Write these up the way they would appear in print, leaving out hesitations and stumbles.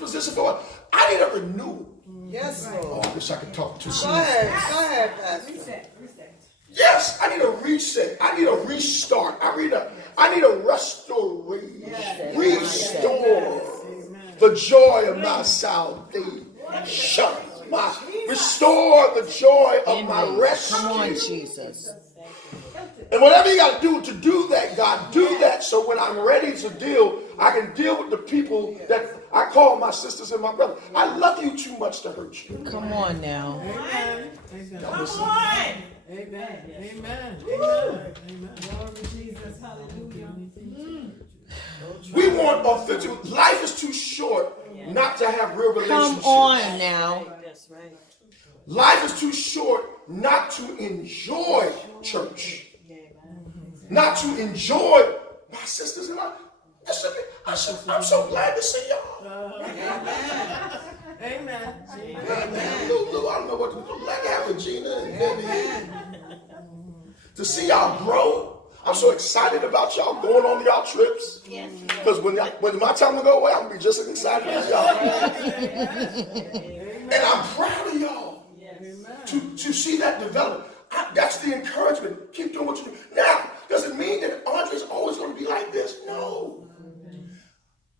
position for what? I need a renewal. Yes, Lord. Oh, I wish I could talk to you. Go ahead, Pastor. Reset. Yes, I need a reset. I need a restart. I need a restoration. Yes. Restore the joy of my salvation. Restore the joy of my rescue. Come on, Jesus. And whatever you got to do that, God, do that. So when I'm ready to deal, I can deal with the people that I call my sisters and my brothers. I love you too much to hurt you. Come on now. Amen. Come on. Amen. Amen. Amen. Lord Jesus, hallelujah. We want authentic. Life is too short not to have real relationships. Come on now. That's right. Life is too short not to enjoy church. Not to enjoy my sisters and I'm so glad to see y'all. Amen. Lulu, I don't know what to like have Regina and Vivian. To see y'all grow. I'm so excited about y'all going on y'all trips. Because when my time to go away, I'm going to be just as excited as y'all. And I'm proud of y'all to see that develop. That's the encouragement. Keep doing what you do. Now, does it mean that Andre's always going to be like this? No.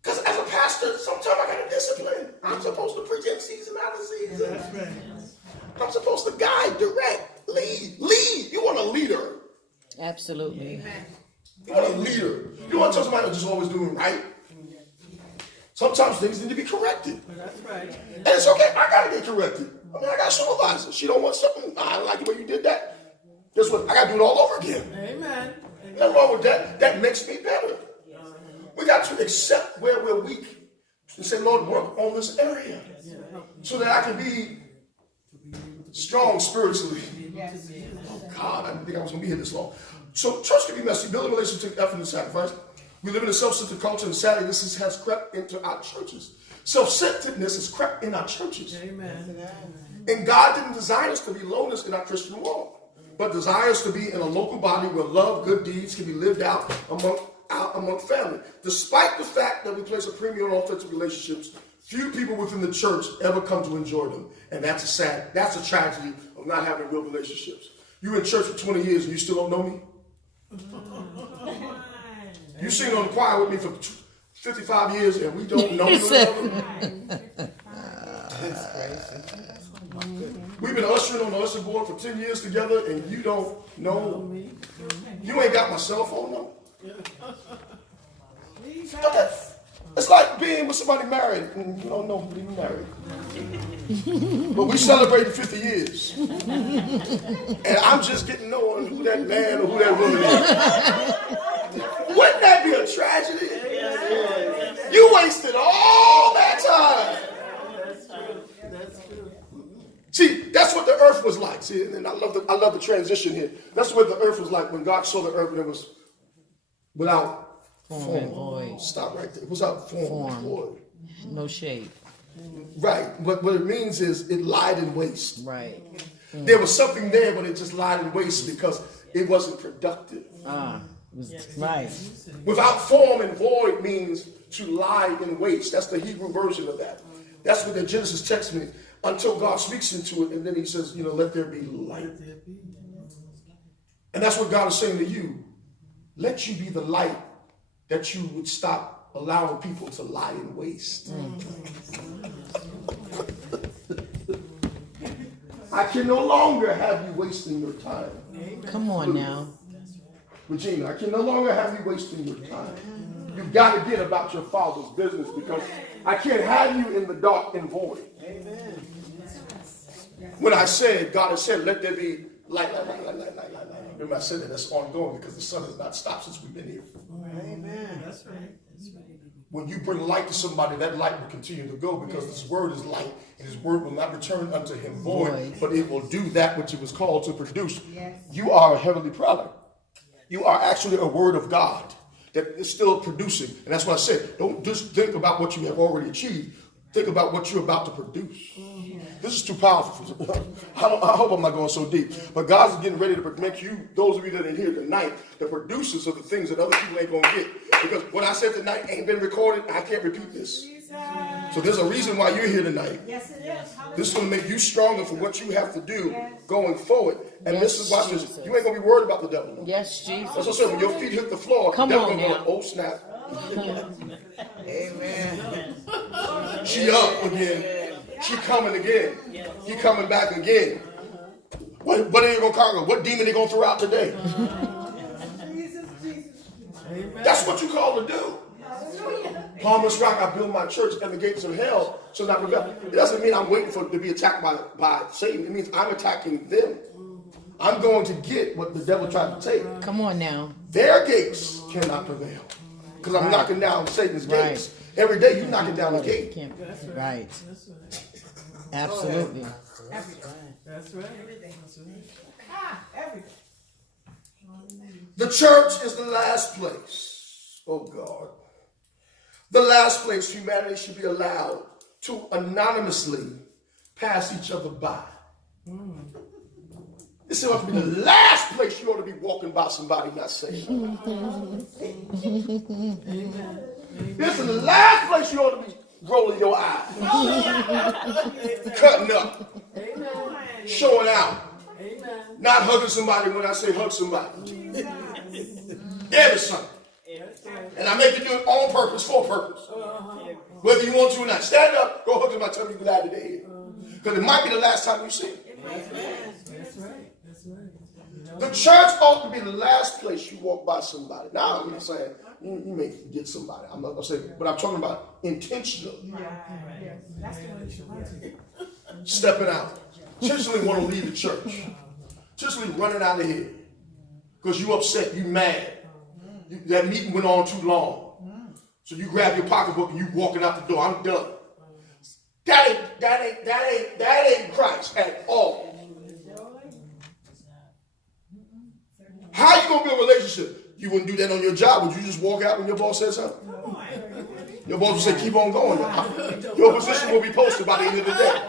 Because as a pastor, sometimes I got to discipline. I'm supposed to preach in season, out of season. That's right. I'm supposed to guide, direct, lead. You want a leader. Absolutely. You want a leader. You want to tell somebody that's just always doing right. Sometimes things need to be corrected. That's right. And it's okay. I got to get corrected. I mean, I got a supervisor. She don't want something. I don't like the way you did that. Guess what? I got to do it all over again. Amen. Nothing wrong with that. That makes me better. We got to accept where we're weak and say, Lord, work on this area so that I can be strong spiritually. Oh, God, I didn't think I was going to be here this long. So church can be messy. Building relationships take effort and sacrifice. We live in a self-centered culture, and sadly, this has crept into our churches. Self-centeredness has crept in our churches. Amen. And God didn't design us to be loners in our Christian walk, but desires to be in a local body where love, good deeds can be lived out among family. Despite the fact that we place a premium on authentic relationships, few people within the church ever come to enjoy them. And that's a tragedy of not having real relationships. You in church for 20 years and you still don't know me? You sing on the choir with me for 55 years and we don't know each other? We've been ushering on the usher board for 10 years together and you don't know me. You ain't got my cell phone number. Okay. It's like being with somebody married and you don't know who they married. But we celebrated 50 years. And I'm just getting knowing who that man or who that woman is. Wouldn't that be a tragedy? You wasted all that time. That's true. See, that's what the earth was like. See, and I love the transition here. That's what the earth was like when God saw the earth and it was without Form and void. Stop right there. It was without form and void. No shape. Right. But what it means is it lied in waste. Right. There was something there, but it just lied in waste because it wasn't productive. Right. Without form and void means to lie in waste. That's the Hebrew version of that. That's what the Genesis text means. Until God speaks into it, and then he says, let there be light. And that's what God is saying to you. Let you be the light that you would stop allowing people to lie in waste. I can no longer have you wasting your time. Come on now. Regina, I can no longer have you wasting your time. You've got to get about your Father's business because I can't have you in the dark and void. Amen. When I said, God has said, let there be light. Remember I said that that's ongoing because the sun has not stopped since we've been here. Amen. That's right. When you bring light to somebody, that light will continue to go because this word is light and his word will not return unto him void, but it will do that which it was called to produce. Yes. You are a heavenly product. You are actually a word of God that is still producing. And that's what I said. Don't just think about what you have already achieved. Think about what you're about to produce. This is too powerful. I hope I'm not going so deep. But God's getting ready to make you, those of you that are here tonight, the producers of the things that other people ain't going to get. Because what I said tonight ain't been recorded. I can't repeat this. So there's a reason why you're here tonight. Yes, it is. This is going to make you stronger for what you have to do going forward. And Yes, this is why Jesus. you ain't going to be worried about the devil. No. Yes, Jesus. That's what I said. When your feet hit the floor, Come the devil on going to now. go, oh, snap. Amen. She up again. She coming again. He coming back again. What are you going to conquer? What demon they going to throw out today? That's what you call to do. Upon this rock I build my church, and the gates of hell shall not prevail. It doesn't mean I'm waiting for to be attacked by Satan. It means I'm attacking them. I'm going to get what the devil tried to take. Come on now. Their gates cannot prevail. Because I'm knocking down Satan's gates. Every day you're knocking down the gate. Right. Absolutely. That's right. The church is the last place. Oh God. The last place humanity should be allowed to anonymously pass each other by. This ought to be the last place you ought to be walking by somebody not saved. This is the last place you ought to be rolling your eyes, cutting up, showing out, not hugging somebody when I say hug somebody. Every Sunday. And I make you do it on purpose, for purpose. Whether you want to or not. Stand up, go hug somebody, tell me you're glad that they're here. Because it might be the last time you see it. That's right. That's right. The church ought to be the last place you walk by somebody. Now, I'm not saying you may forget somebody. I'm not going to say, but I'm talking about intentionally. Stepping out. Intentionally want to leave the church. Intentionally running out of here. Because you upset, you mad. That meeting went on too long. So you grab your pocketbook and you walking out the door. I'm done. That ain't Christ at all. How you gonna build a relationship? You wouldn't do that on your job. Would you just walk out when your boss says something? Your boss will say, keep on going. Your position will be posted by the end of the day.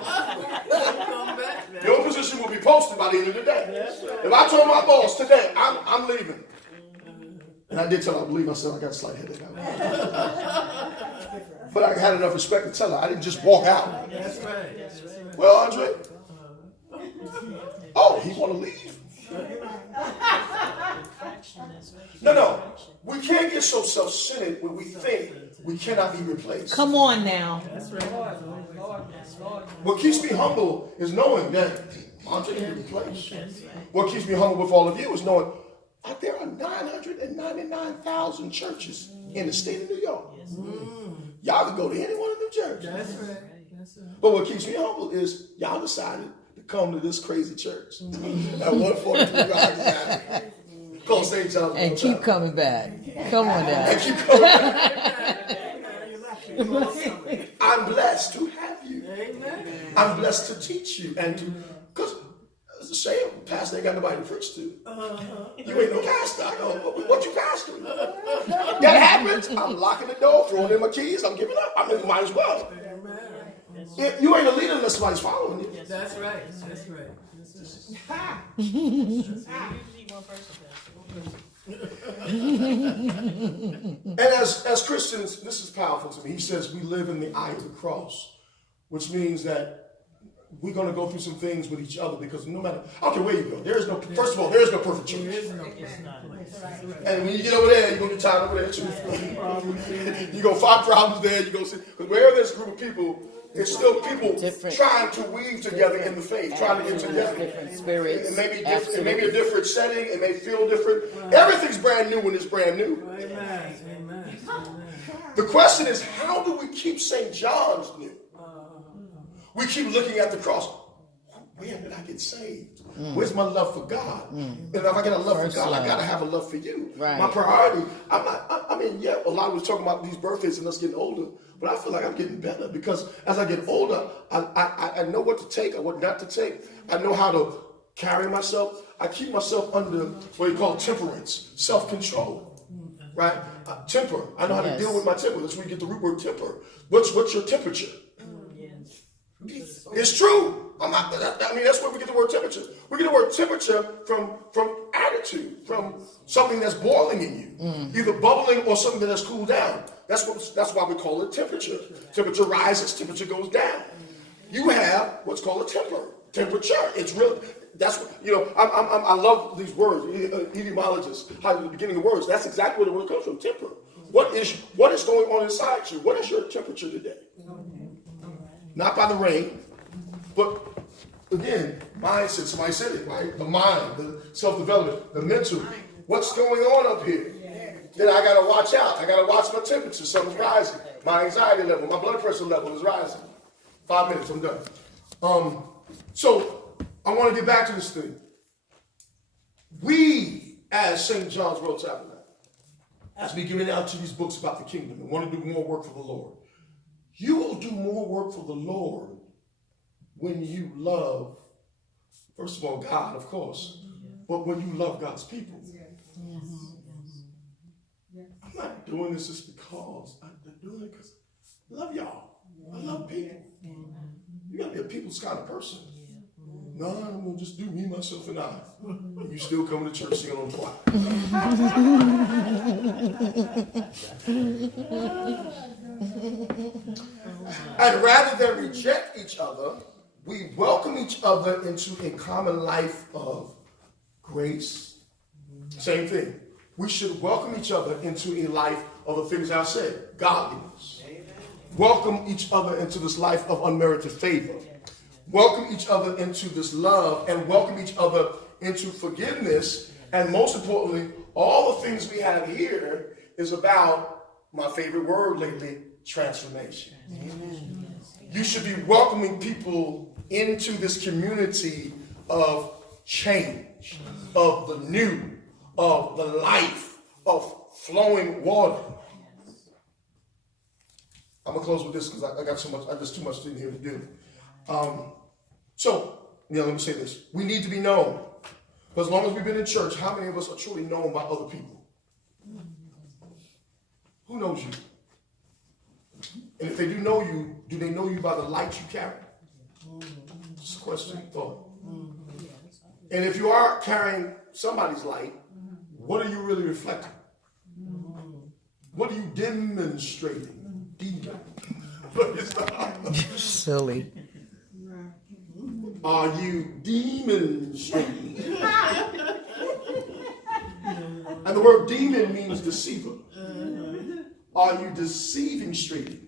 Your position will be posted by the end of the day. If I told my boss today, I'm leaving. And I did tell her I believe I said I got a slight headache. But I had enough respect to tell her I didn't just walk out. That's right. That's right. Well, Andre, oh, he want to leave? No. We can't get so self-centered when we think we cannot be replaced. Come on now. That's right. What keeps me humble is knowing that Andre can be replaced. What keeps me humble with all of you is knowing there are 999,000 churches in the state of New York. Y'all can go to any one of them churches. That's right. That's right. But what keeps me humble is y'all decided to come to this crazy church. At 143 Rogers Avenue. Call St. John's. And keep coming back. Come on now. And keep coming back. I'm blessed to have you. I'm blessed to teach you. And to, because it's a shame, pastor ain't got nobody to preach to. You ain't no pastor. I go, what you pastoring? That happens. I'm locking the door, throwing in my keys. I'm giving up. I mean, might as well. You ain't a leader unless somebody's following you. That's right. That's right. And as Christians, this is powerful to me. He says we live in the eye of the cross, which means that we're going to go through some things with each other because no matter, I don't care where you go, there is no, first of all, there is no perfect church. And when you get over there, you're going to be tired over there too. You're going to find problems there. You're going to see, because wherever there's a group of people, there's still people trying to weave together in the faith, trying to get together. Different spirits. It may be different. It may be a different setting. It may feel different. Everything's brand new when it's brand new. Amen. Amen. The question is, how do we keep St. John's new? We keep looking at the cross. Where did I get saved? Where's my love for God? And if I get a love for God, I got to have a love for you. Right. My priority, I mean, a lot of us talking about these birthdays and us getting older, but I feel like I'm getting better because as I get older, I know what to take and what not to take. I know how to carry myself. I keep myself under what you call temperance, self-control, right? Temper. I know how to deal with my temper. That's where you get the root word temper. What's your temperature? It's true. I mean, that's where we get the word temperature. We get the word temperature from attitude, from something that's boiling in you, either bubbling or something that has cooled down. That's why we call it temperature. Temperature rises, temperature goes down. You have what's called a temperature. It's real. That's what, I love these words, etymologists, how at the beginning of words, that's exactly where the word comes from, temper. What is going on inside you? What is your temperature today? Not by the rain, but again, mindset. Somebody said it, right? The mind, the self-development, the mental. What's going on up here? Then I got to watch out. I got to watch my temperature. Something's rising. My anxiety level, my blood pressure level is rising. 5 minutes, I'm done. So I want to get back to this thing. We, as St. John's World Tabernacle, as we giving out to these books about the kingdom and want to do more work for the Lord, you will do more work for the Lord when you love, first of all, God, of course, but when you love God's people. I'm not doing this just because. I'm doing it because I love y'all. I love people. You got to be a people's kind of person. No, I'm going to just do me, myself, and I. And you still come to church singing on the choir. And rather than reject each other, we welcome each other into a common life of grace. Same thing. We should welcome each other into a life of the things I said, godliness. Welcome each other into this life of unmerited favor. Welcome each other into this love, and welcome each other into forgiveness. And most importantly, all the things we have here is about, my favorite word lately, transformation. Amen. You should be welcoming people into this community of change, of the new, of the life, of flowing water. I'm gonna close with this because I got so much. There's too much in here to do. Let me say this: we need to be known. But as long as we've been in church, how many of us are truly known by other people? Who knows you? And if they do know you, do they know you by the light you carry? Just a question, thought. And if you are carrying somebody's light, what are you really reflecting? What are you demonstrating? Silly. Are you demonstrating? And the word demon means deceiver. Are you deceiving straight?